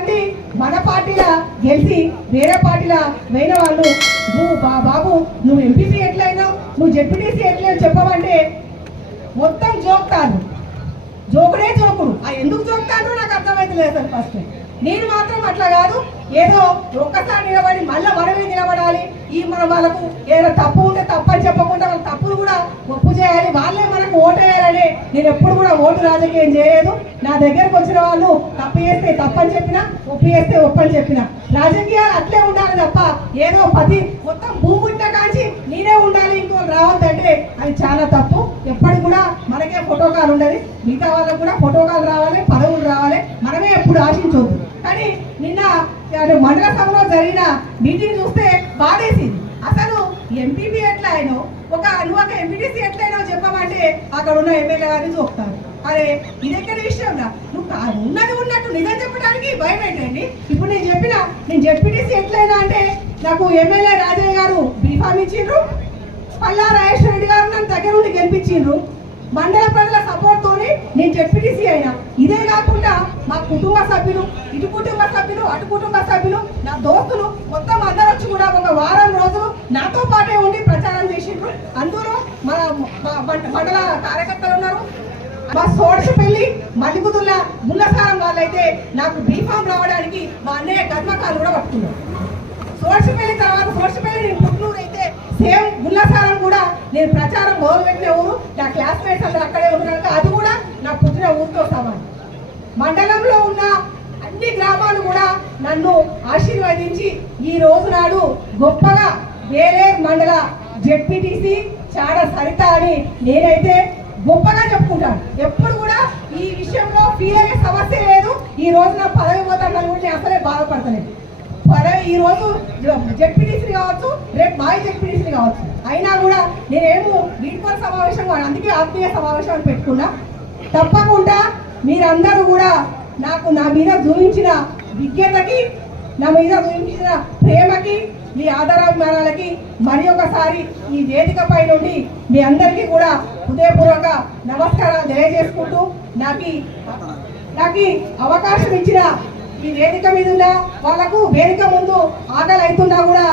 అంటే మన పార్టీలా గెలిచి వేరే పార్టీలా వేరే వాళ్ళు నువ్వు బా- బాబు నువ్వు ఎంపీసీ ఎట్లయినావు నువ్వు జెడ్పీటీసీ ఎట్లయినా చెప్పమంటే మొత్తం జోక్తారు. జోకుడే జోకుడు. ఆ ఎందుకు జోక్తాను నాకు అర్థమైతే సార్ ఫస్ట్ నేను మాత్రం అట్లా కాదు. ఏదో ఒక్కసారి నిలబడి మళ్ళీ మనమే నిలబడాలి. ఈ మన వాళ్ళకు ఏదో తప్పు ఉంటే తప్పని చెప్పకుండా వాళ్ళ తప్పులు కూడా ఒప్పు చేయాలి. వాళ్ళే నాకు ఓటు వేయాలని నేను ఎప్పుడు కూడా ఓటు రాజకీయం చేయలేదు. నా దగ్గరకు వచ్చిన వాళ్ళు తప్పు చేస్తే తప్పని చెప్పినా చెప్పిన ఒప్పు చేస్తే ఒప్పు చెప్పినా చెప్పిన. రాజకీయాలు అట్లే ఉండాలి తప్ప ఏదో పది మొత్తం భూమి కాంచి నేనే ఉండాలి ఇంకో రావద్దంటే అది చాలా తప్పు. ఎప్పటికి కూడా మనకే ఫోటోకాల్ ఉండదు. మిగతా వాళ్ళకు కూడా ఫోటోకాల్ రావాలి పదవులు రావాలి. మనమే ఎప్పుడు ఆశించవద్దు కానీ నిన్న మండల సభలో జరిగిన మీటింగ్ చూస్తే బాధేసింది. అసలు ఎంపీపీ ఎట్లా ఆయన ఒక నువ్వు ఒక ఎంపీటీసీ ఎట్లా అక్కడ ఉన్న ఎమ్మెల్యే గారిని చూపుతారు అరే ఇది ఎక్కడ విషయం రా? నువ్వు అది ఉన్నది ఉన్నట్టు నిజం చెప్పడానికి భయం ఏంటండి ఇప్పుడు నేను చెప్పిన నేను జెడ్పీటీసీ ఎట్లయినా అంటే నాకు ఎమ్మెల్యే రాజయ్య గారు బీఫామ్ ఇచ్చిండ్రు. పల్లా రాజేశ్వర రెడ్డి గారు నన్ను దగ్గర ఉండి గెలిపించిండ్రు. మండల ప్రజల సపోర్ట్ తోని నేను జెడ్పీటీసీ అయినా. ఇదే కాకుండా మా కుటుంబ సభ్యులు ఇటు కుటుంబ సభ్యులు అటు కుటుంబ సభ్యులు నా దోస్తులు మొత్తం అందరూ వచ్చి కూడా ఒక వారం రోజులు నాతో పాటే ఉండి ప్రచారం చేసిండ్రు అందులో మన మా- మండ- మండల కార్యకర్తలు ఉన్నారు. మా సోడసపల్లి మల్లిపుతుల ముల్లసారం వాళ్ళైతే నాకు బీఫామ్ రావడానికి మా అన్నయ్య కర్మకాలు కూడా పట్టుకున్నారు. సోడసపల్లి తర్వాత సోడసపల్లి నేను పుట్టినూరు అయితే సేమ్ గుల్లసారం కూడా నేను ప్రచారం మొదలుపెట్టిన ఊరు నా క్లాస్మేట్స్ అందరూ అక్కడే ఉన్నారు అది కూడా నా పుట్టిన ఊరితో సమానం. మండలంలో ఉన్న అన్ని గ్రామాలు కూడా నన్ను ఆశీర్వదించి ఈ రోజు నాడు గొప్పగా వేరే మండల జెడ్పీటీసీ చాలా సరిత అని నేనైతే గొప్పగా చెప్పుకుంటాను. ఎప్పుడు కూడా ఈ విషయంలో ఫీల్ అయ్యే సమస్య లేదు. ఈ రోజు నా పదవి పోతాను కూడా నేను అసలే బాధపడతలేదు. పదవి ఈ రోజు జెడ్పీటీసీ కావచ్చు రేపు మాయ జెడ్పీటీసీ కావచ్చు. అయినా కూడా నేనేమో వీడ్కోల సమావేశం కాదు, అందుకే ఆత్మీయ సమావేశం అని పెట్టుకున్నా. తప్పకుండా మీరందరూ కూడా నాకు నా మీద చూపించిన విజ్ఞతకి నా మీద చూపించిన ప్రేమకి మీ ఆధారాభిమానాలకి మరి ఒకసారి ఈ వేదికపై నుండి మీ అందరికీ కూడా హృదయపూర్వక నమస్కారాలు తెలియజేసుకుంటూ నాకు నాకు అవకాశం ఇచ్చిన ఈ వేదిక మీద ఉన్న వాళ్ళకు వేదిక ముందు ఆకలి అవుతున్నా కూడా